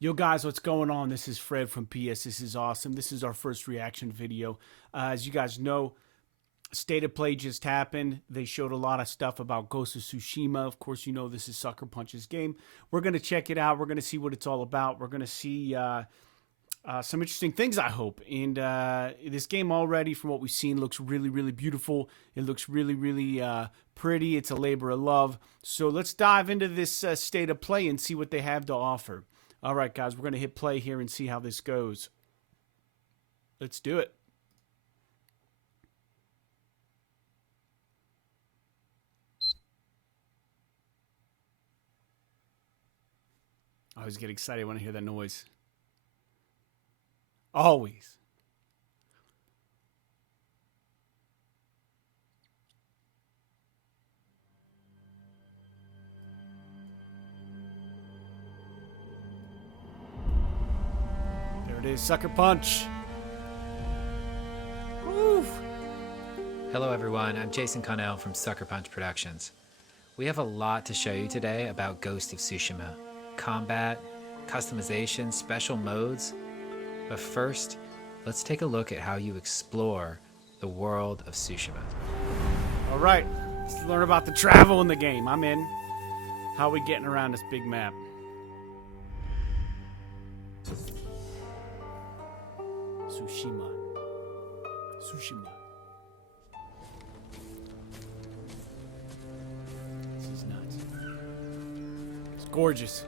Yo guys, what's going on? This is Fred from PS. This is awesome. This is our first reaction video. As you guys know, State of Play just happened. They showed a lot of stuff about Ghost of Tsushima. Of course, you know this is Sucker Punch's game. We're going to check it out. We're going to see what it's all about. We're going to see some interesting things, I hope. And this game already, from what we've seen, looks really, really beautiful. It looks really, really pretty. It's a labor of love. So let's dive into this State of Play and see what they have to offer. All right, guys, we're going to hit play here and see how this goes. Let's do it. I always get excited when I hear that noise. Always. There it is, Sucker Punch. Woof. Hello everyone, I'm Jason Connell from Sucker Punch Productions. We have a lot to show you today about Ghost of Tsushima. Combat, customization, special modes. But first, let's take a look at how you explore the world of Tsushima. All right, let's learn about the travel in the game. I'm in. How are we getting around this big map? Tsushima. Tsushima. This is nuts. It's gorgeous.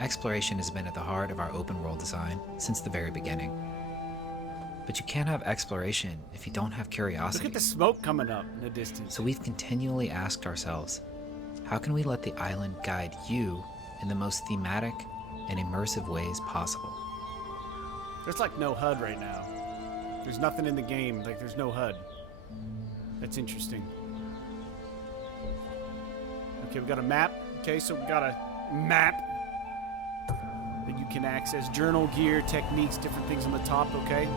Exploration has been at the heart of our open world design since the very beginning. But you can't have exploration if you don't have curiosity. Look at the smoke coming up in the distance. So we've continually asked ourselves, how can we let the island guide you in the most thematic and immersive ways possible? There's like no HUD right now. There's nothing in the game. Like there's no HUD. That's interesting. Okay, we got a map. Okay, so we got a map that you can access. Journal, gear, techniques, different things on the top, okay?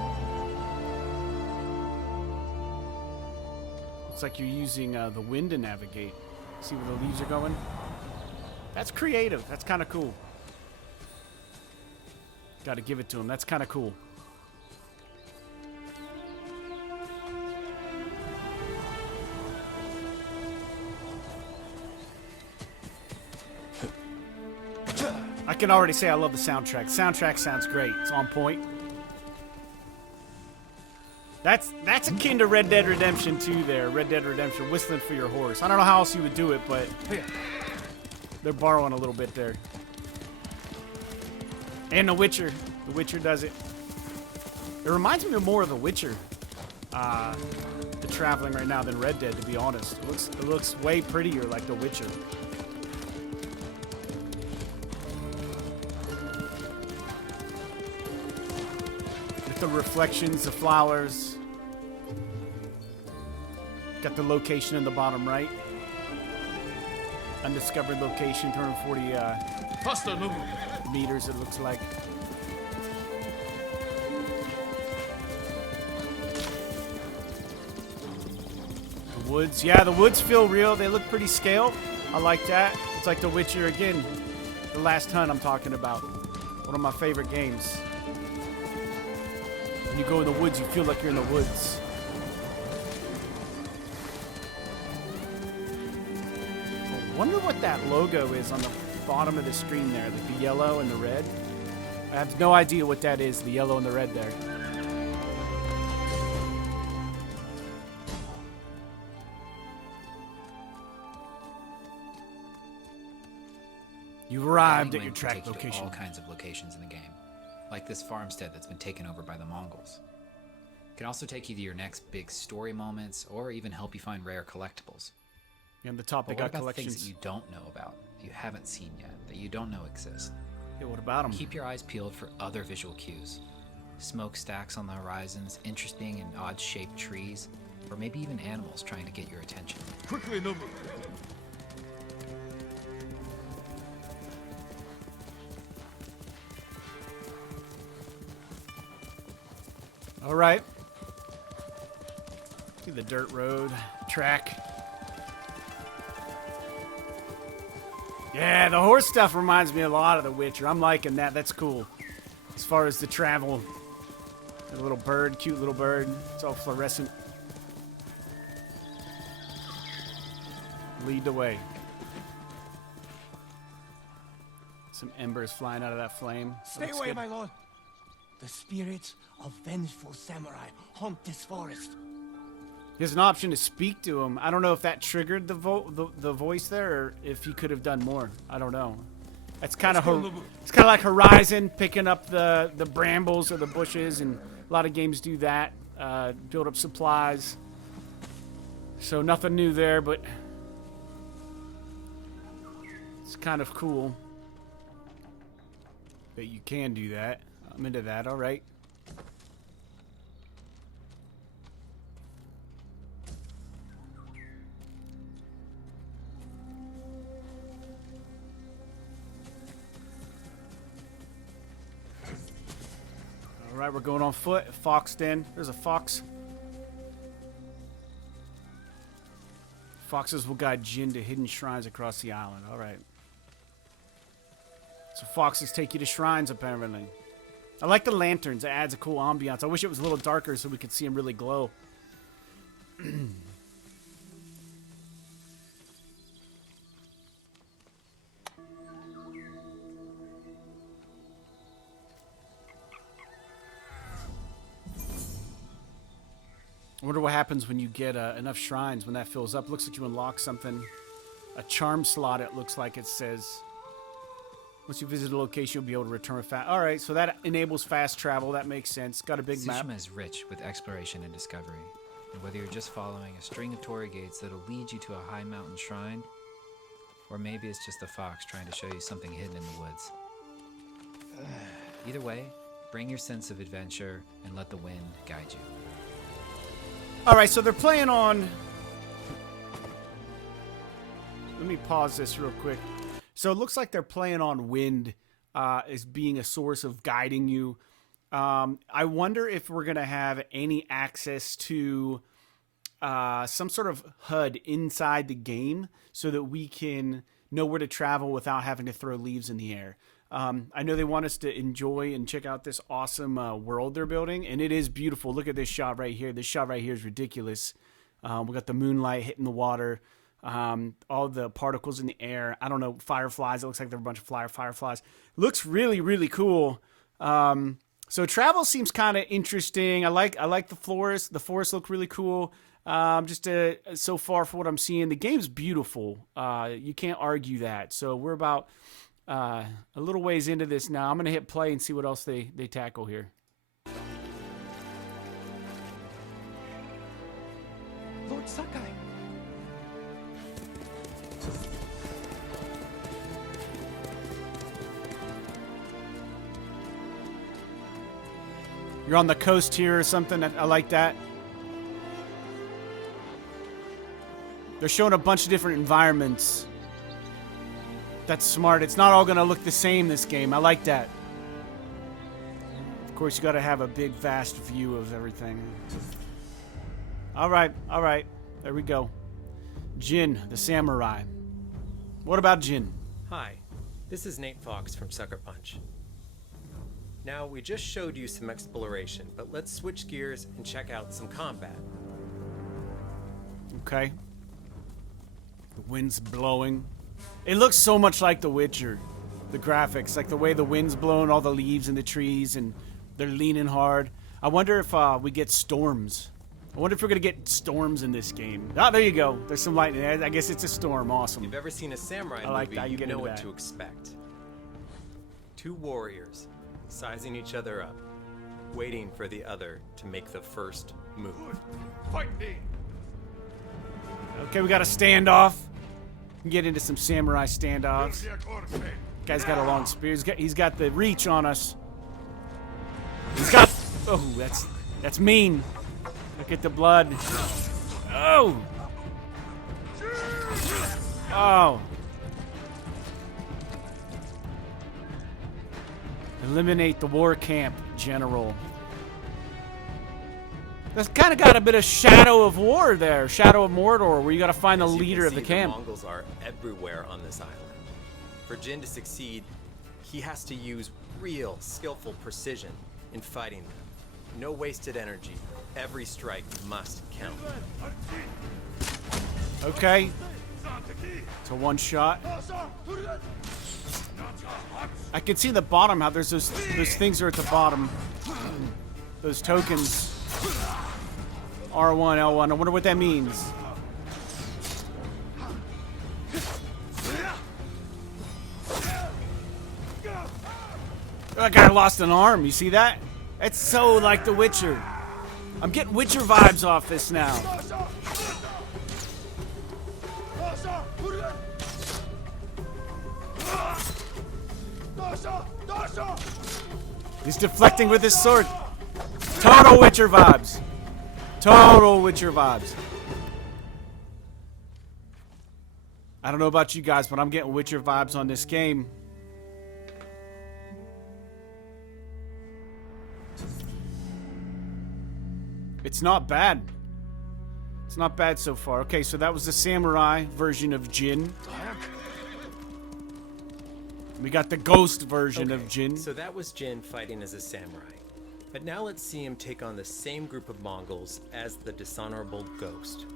Looks like you're using the wind to navigate. See where the leaves are going? That's creative. That's kind of cool. Got to give it to him. That's kind of cool. I can already say I love the soundtrack. Soundtrack sounds great. It's on point. That's akin to Red Dead Redemption 2 there. Red Dead Redemption, whistling for your horse. I don't know how else you would do it, but they're borrowing a little bit there. And The Witcher. The Witcher does it. It reminds me more of The Witcher. The traveling right now than Red Dead, to be honest. It looks way prettier like The Witcher. With the reflections, the flowers. Got the location in the bottom right. Undiscovered location, 240 meters, it looks like. The woods, yeah, the woods feel real. They look pretty scale. I like that. It's like The Witcher again. The Last Hunt I'm talking about. One of my favorite games. When you go in the woods, you feel like you're in the woods. I wonder what that logo is on the bottom of the screen there, like the yellow and the red. I have no idea what that is, the yellow and the red there. You've arrived at your track location. All kinds of locations in the game, like this farmstead that's been taken over by the Mongols. It can also take you to your next big story moments, or even help you find rare collectibles. On the top, they But what got about the collections. things that you don't know about, that you haven't seen yet, that you don't know exist? Yeah, what about them? Keep your eyes peeled for other visual cues. Smokestacks on the horizons, interesting and odd-shaped trees, or maybe even animals trying to get your attention. Quickly, Nobu. All right. See the dirt road track. Yeah, the horse stuff reminds me a lot of The Witcher. I'm liking that. That's cool. As far as the travel. A little bird, cute little bird. It's all fluorescent. Lead the way. Some embers flying out of that flame. Stay away, my lord. The spirits of vengeful samurai haunt this forest. There's an option to speak to him. I don't know if that triggered the voice there, or if he could have done more. I don't know. It's kind of it's kind of like Horizon, picking up the brambles or the bushes, and a lot of games do that. Build up supplies. So nothing new there, but it's kind of cool that you can do that. I'm into that. All right. All right, we're going on foot. Fox den. There's a fox. Foxes will guide Jin to hidden shrines across the island. All right. So foxes take you to shrines, apparently. I like the lanterns. It adds a cool ambiance. I wish it was a little darker so we could see them really glow. I wonder what happens when you get enough shrines, when that fills up. Looks like you unlock something. A charm slot, it looks like it says. Once you visit a location, you'll be able to return fast. All right, so that enables fast travel. That makes sense. Got a big map. Tsushima is rich with exploration and discovery. And whether you're just following a string of torii gates that'll lead you to a high mountain shrine, or maybe it's just a fox trying to show you something hidden in the woods. Either way, bring your sense of adventure and let the wind guide you. All right, so they're playing on... Let me pause this real quick. So it looks like they're playing on wind as being a source of guiding you. I wonder if we're going to have any access to some sort of HUD inside the game so that we can know where to travel without having to throw leaves in the air. I know they want us to enjoy and check out this awesome world they're building, and it is beautiful. Look at this shot right here. This shot right here is ridiculous. We got the moonlight hitting the water, all the particles in the air. I don't know, fireflies. It looks like there are a bunch of fireflies. Looks really, really cool. So travel seems kind of interesting. I like the forest. The forests look really cool. So far for what I'm seeing, the game's beautiful. You can't argue that. So we're about a little ways into this now. I'm going to hit play and see what else they tackle here. Lord Sakai. You're on the coast here or something. I like that. They're showing a bunch of different environments. That's smart. It's not all going to look the same this game. I like that. Of course, you got to have a big, vast view of everything. All right. There we go. Jin, the samurai. What about Jin? Hi, this is Nate Fox from Sucker Punch. Now, we just showed you some exploration, but let's switch gears and check out some combat. Okay. The wind's blowing. It looks so much like The Witcher. The graphics, like the way the wind's blowing all the leaves in the trees and they're leaning hard. I wonder if we get storms. I wonder if we're going to get storms in this game. Ah, there you go. There's some lightning. I guess it's a storm. Awesome. If you've ever seen a samurai like movie, that. you know what to expect. Two warriors sizing each other up, waiting for the other to make the first move. Fight me! Okay, we got a standoff. We can get into some samurai standoffs. Guy's got a long spear. He's got the reach on us. He's got... Oh, that's mean. Look at the blood. Oh! Oh. Eliminate the war camp, General. That's kind of got a bit of Shadow of War there. Shadow of Mordor, where you got to find the leader of the camp. The Mongols are everywhere on this island. For Jin to succeed, he has to use real, skillful precision in fighting them. No wasted energy. Every strike must count. Okay. It's a one shot. I can see the bottom, how there's those things are at the bottom. Those tokens. R1, L1. I wonder what that means. That guy lost an arm. You see that? It's so like The Witcher. I'm getting Witcher vibes off this now. He's deflecting with his sword. Total Witcher vibes. Total Witcher vibes. I don't know about you guys, but I'm getting Witcher vibes on this game. It's not bad. It's not bad so far. Okay, so that was the samurai version of Jin. We got the ghost version of Jin. So that was Jin fighting as a samurai. But now let's see him take on the same group of Mongols as the dishonorable Ghost.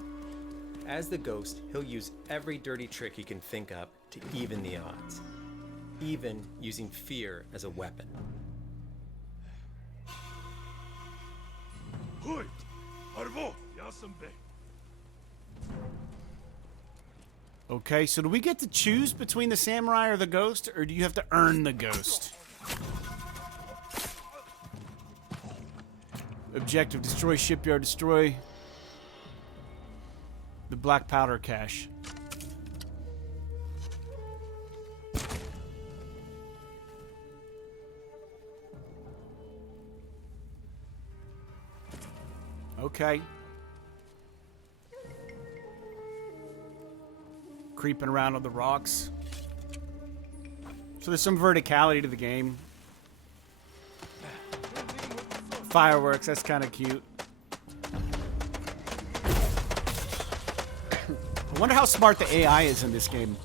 As the Ghost, he'll use every dirty trick he can think up to even the odds. Even using fear as a weapon. Okay, so do we get to choose between the samurai or the ghost, or do you have to earn the ghost? Objective: destroy shipyard, destroy the black powder cache. Okay. Creeping around on the rocks. So there's some verticality to the game. Fireworks, that's kind of cute. I wonder how smart the AI is in this game.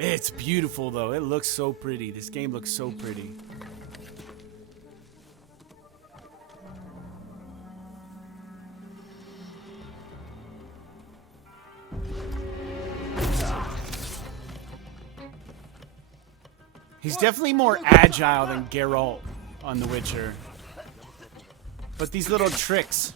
It's beautiful though. It looks so pretty. This game looks so pretty. He's definitely more agile than Geralt on The Witcher. But these little tricks.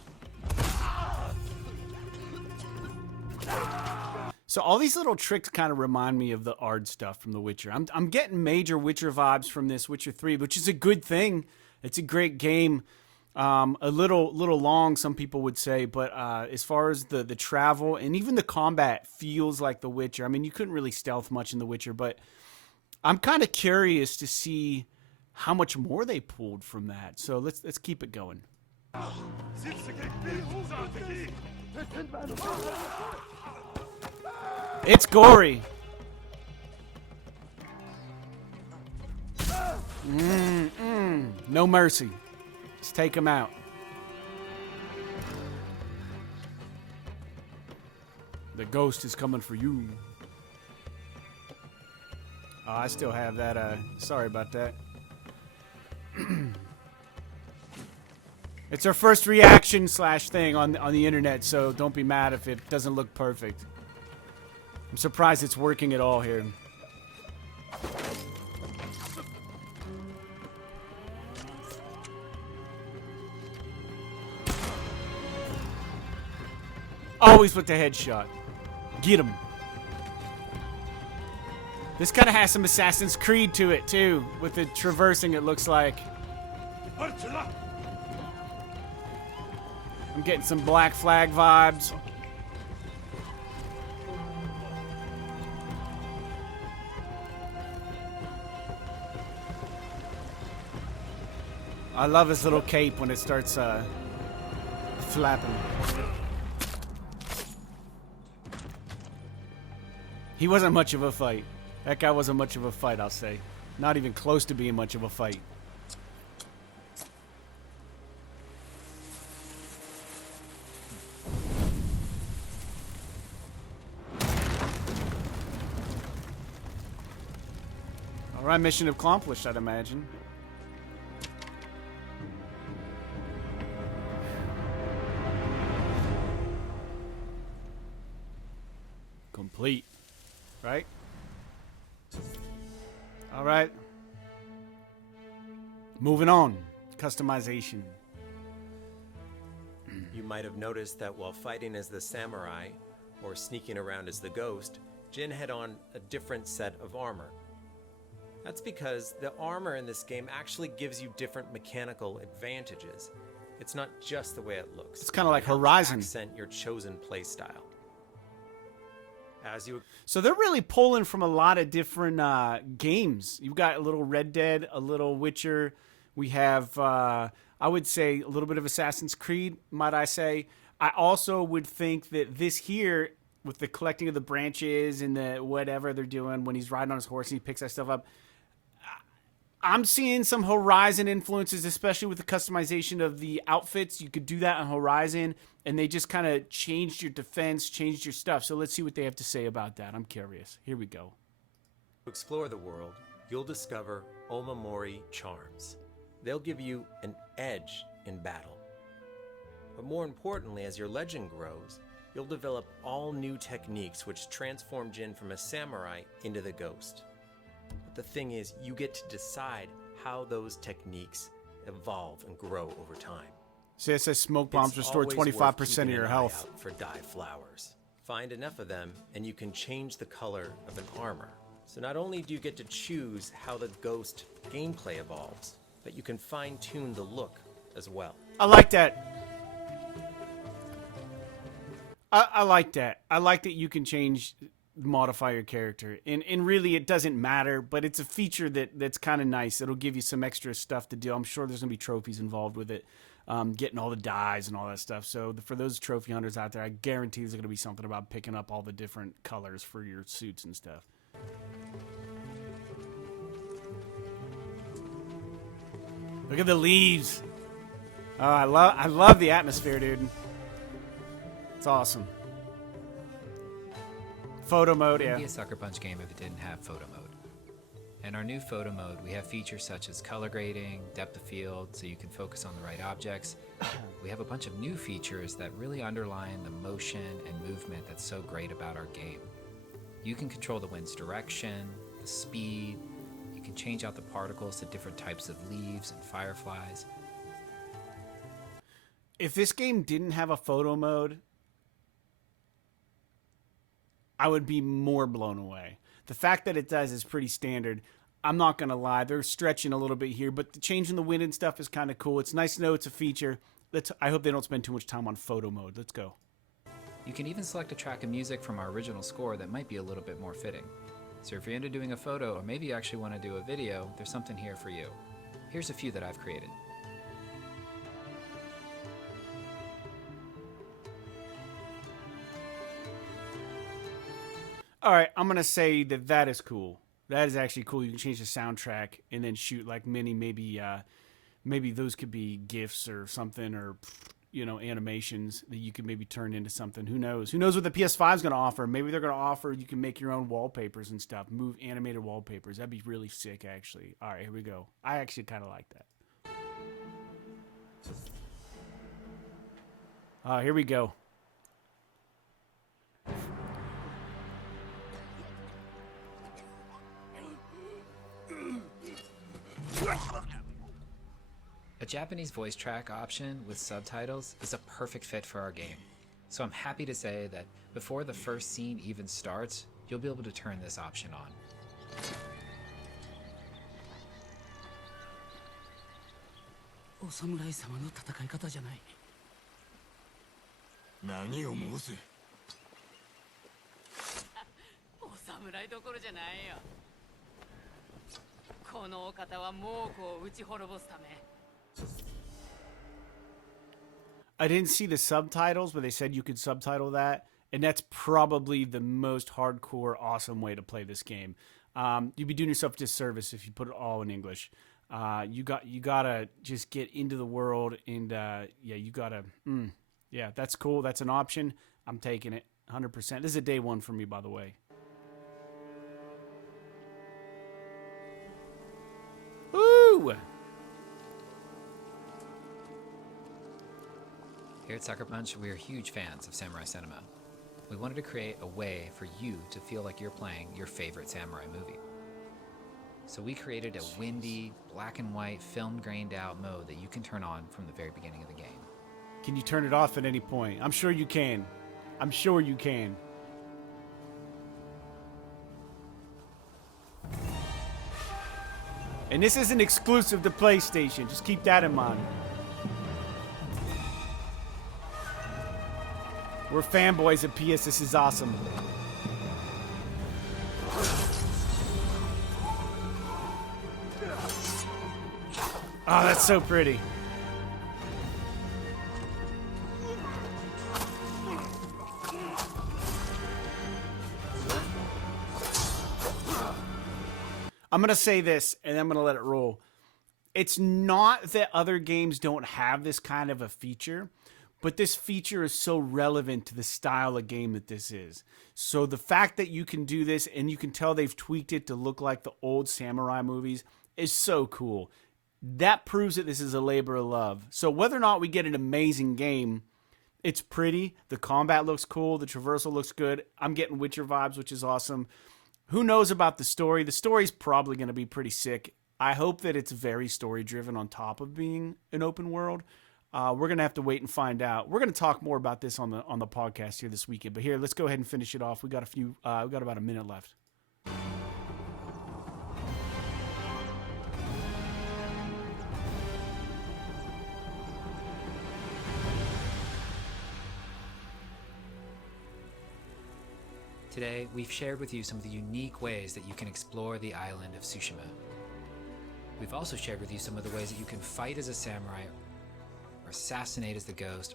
So all these little tricks kind of remind me of the Ard stuff from The Witcher. I'm getting major Witcher vibes from this Witcher 3, which is a good thing. It's a great game. A little long, some people would say, but as far as the travel and even the combat feels like The Witcher. I mean, you couldn't really stealth much in The Witcher, but I'm kind of curious to see how much more they pulled from that. So let's keep it going. It's gory. No mercy. Just take him out. The ghost is coming for you. Oh, I still have that. Sorry about that. It's our first reaction / thing on the internet, so don't be mad if it doesn't look perfect. I'm surprised it's working at all here. Always with the headshot. Get him. This kind of has some Assassin's Creed to it, too, with the traversing, it looks like. I'm getting some Black Flag vibes. I love his little cape when it starts flapping. He wasn't much of a fight. That guy wasn't much of a fight, I'll say. Not even close to being much of a fight. All right, mission accomplished, I'd imagine. Complete. Right? All right. Moving on. Customization. You might have noticed that while fighting as the samurai, or sneaking around as the ghost, Jin had on a different set of armor. That's because the armor in this game actually gives you different mechanical advantages. It's not just the way it looks. It's kind of like It helps Horizon. accent your chosen playstyle. So they're really pulling from a lot of different games. You've got a little Red Dead, a little Witcher. We have, I would say, a little bit of Assassin's Creed, might I say. I also would think that this here, with the collecting of the branches and the whatever they're doing when he's riding on his horse and he picks that stuff up, I'm seeing some Horizon influences, especially with the customization of the outfits. You could do that on Horizon, and they just kind of changed your defense, changed your stuff. So let's see what they have to say about that. I'm curious. Here we go. To explore the world, you'll discover Omamori charms. They'll give you an edge in battle. But more importantly, as your legend grows, you'll develop all new techniques which transform Jin from a samurai into the ghost. But the thing is, you get to decide how those techniques evolve and grow over time. So it says smoke bombs restore 25% of your health. For dye flowers. Find enough of them, and you can change the color of an armor. So not only do you get to choose how the ghost gameplay evolves, but you can fine-tune the look as well. I like that. I like that. I like that you can modify your character. And really, it doesn't matter, but it's a feature that's kind of nice. It'll give you some extra stuff to do. I'm sure there's going to be trophies involved with it, getting all the dyes and all that stuff. So for those trophy hunters out there, I guarantee there's going to be something about picking up all the different colors for your suits and stuff. Look at the leaves. Oh, I love the atmosphere, dude. It's awesome. Photo mode, It yeah. wouldn't be a Sucker Punch game if it didn't have photo mode. In our new photo mode, we have features such as color grading, depth of field, so you can focus on the right objects. We have a bunch of new features that really underline the motion and movement that's so great about our game. You can control the wind's direction, the speed, you can change out the particles to different types of leaves and fireflies. If this game didn't have a photo mode, I would be more blown away. The fact that it does is pretty standard. I'm not going to lie. They're stretching a little bit here, but the changing the wind and stuff is kind of cool. It's nice to know it's a feature. I hope they don't spend too much time on photo mode. Let's go. You can even select a track of music from our original score that might be a little bit more fitting. So if you're into doing a photo, or maybe you actually want to do a video, there's something here for you. Here's a few that I've created. All right, I'm going to say that is cool. That is actually cool. You can change the soundtrack and then shoot like maybe those could be GIFs or something, or animations that you could maybe turn into something. Who knows? Who knows what the PS5 is going to offer? Maybe they're going to offer you can make your own wallpapers and stuff, move animated wallpapers. That'd be really sick, actually. All right, here we go. I actually kind of like that. Here we go. A Japanese voice track option with subtitles is a perfect fit for our game. So I'm happy to say that before the first scene even starts, you'll be able to turn this option on. お侍様の戦い方じゃない。何を申す。お侍どころじゃないよ。このお方は猛虎を打ち滅ぼすため。 I didn't see the subtitles, but they said you could subtitle that, and that's probably the most hardcore, awesome way to play this game. You'd be doing yourself a disservice if you put it all in English. You gotta just get into the world, and you gotta. Yeah, that's cool. That's an option. I'm taking it 100%. This is a day one for me, by the way. go. Here at Sucker Punch, we are huge fans of samurai cinema. We wanted to create a way for you to feel like you're playing your favorite samurai movie. So we created a windy, black and white, film-grained out mode that you can turn on from the very beginning of the game. Can you turn it off at any point? I'm sure you can. I'm sure you can. And this isn't exclusive to PlayStation. Just keep that in mind. We're fanboys at PS. This is awesome. Oh, that's so pretty. I'm going to say this, and I'm going to let it roll. It's not that other games don't have this kind of a feature, but this feature is so relevant to the style of game that this is. So the fact that you can do this, and you can tell they've tweaked it to look like the old samurai movies, is so cool. That proves that this is a labor of love. So whether or not we get an amazing game, it's pretty. The combat looks cool. The traversal looks good. I'm getting Witcher vibes, which is awesome. Who knows about the story? The story's probably going to be pretty sick. I hope that it's very story-driven on top of being an open world. We're going to have to wait and find out. We're going to talk more about this on the podcast here this weekend. But here, let's go ahead and finish it off. We got we got about a minute left. Today, we've shared with you some of the unique ways that you can explore the island of Tsushima. We've also shared with you some of the ways that you can fight as a samurai, or assassinate as the ghost,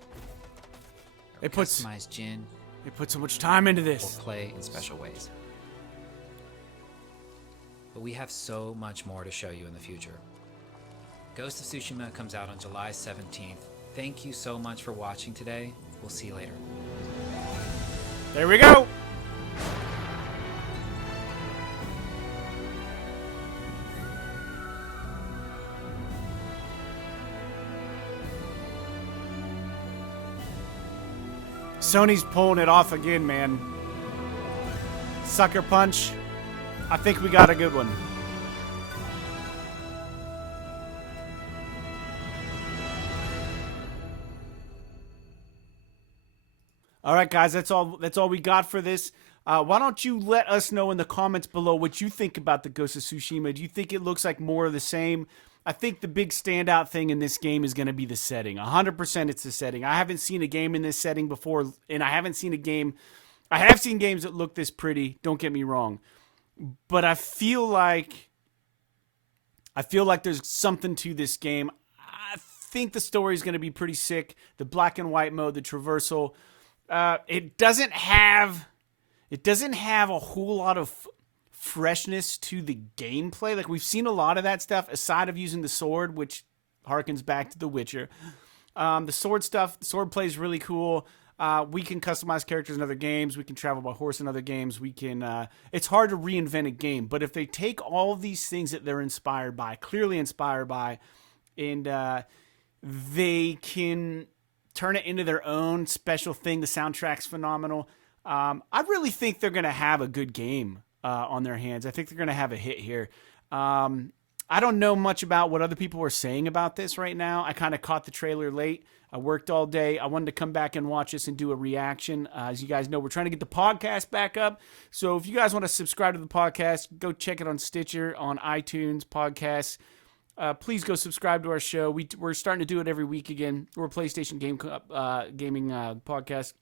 or customize Jin. They put so much time into this. Or play in special ways. But we have so much more to show you in the future. Ghost of Tsushima comes out on July 17th. Thank you so much for watching today. We'll see you later. There we go. Sony's pulling it off again, man. Sucker Punch. I think we got a good one. All right, guys, that's all we got for this. Why don't you let us know in the comments below what you think about the Ghost of Tsushima? Do you think it looks like more of the same? I think the big standout thing in this game is going to be the setting. 100% it's the setting. I haven't seen a game in this setting before, and I have seen games that look this pretty, don't get me wrong. But I feel like there's something to this game. I think the story is going to be pretty sick. The black and white mode, the traversal, it doesn't have a whole lot of freshness to the gameplay. Like, we've seen a lot of that stuff aside of using the sword, which harkens back to The Witcher. The sword play is really cool. We can customize characters in other games. We can travel by horse in other games. We can. It's hard to reinvent a game, but if they take all of these things that they're clearly inspired by, and they can turn it into their own special thing. The soundtrack's phenomenal. I really think they're going to have a good game on their hands. I think they're going to have a hit here. I don't know much about what other people are saying about this right now. I kind of caught the trailer late. I worked all day. I wanted to come back and watch this and do a reaction. As you guys know, we're trying to get the podcast back up. So if you guys want to subscribe to the podcast, go check it on Stitcher, on iTunes podcasts. Please go subscribe to our show. We're starting to do it every week again. We're a PlayStation gaming podcast.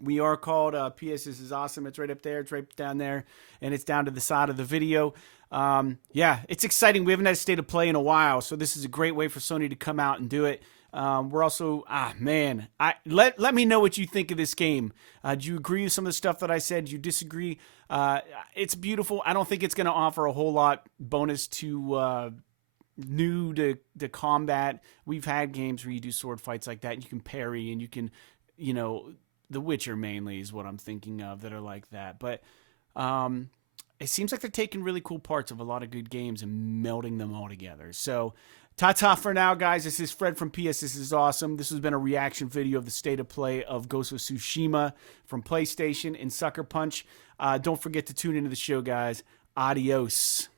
We are called PS This Is Awesome. It's right up there. It's right down there. And it's down to the side of the video. Yeah, it's exciting. We haven't had a state of play in a while. So this is a great way for Sony to come out and do it. We're also, let me know what you think of this game. Do you agree with some of the stuff that I said? Do you disagree? It's beautiful. I don't think it's going to offer a whole lot bonus to new to combat. We've had games where you do sword fights like that, and you can parry, and you can, The Witcher mainly is what I'm thinking of that are like that. But it seems like they're taking really cool parts of a lot of good games and melding them all together. So, ta-ta for now, guys. This is Fred from PS. This is awesome. This has been a reaction video of the state of play of Ghost of Tsushima from PlayStation and Sucker Punch. Don't forget to tune into the show, guys. Adios.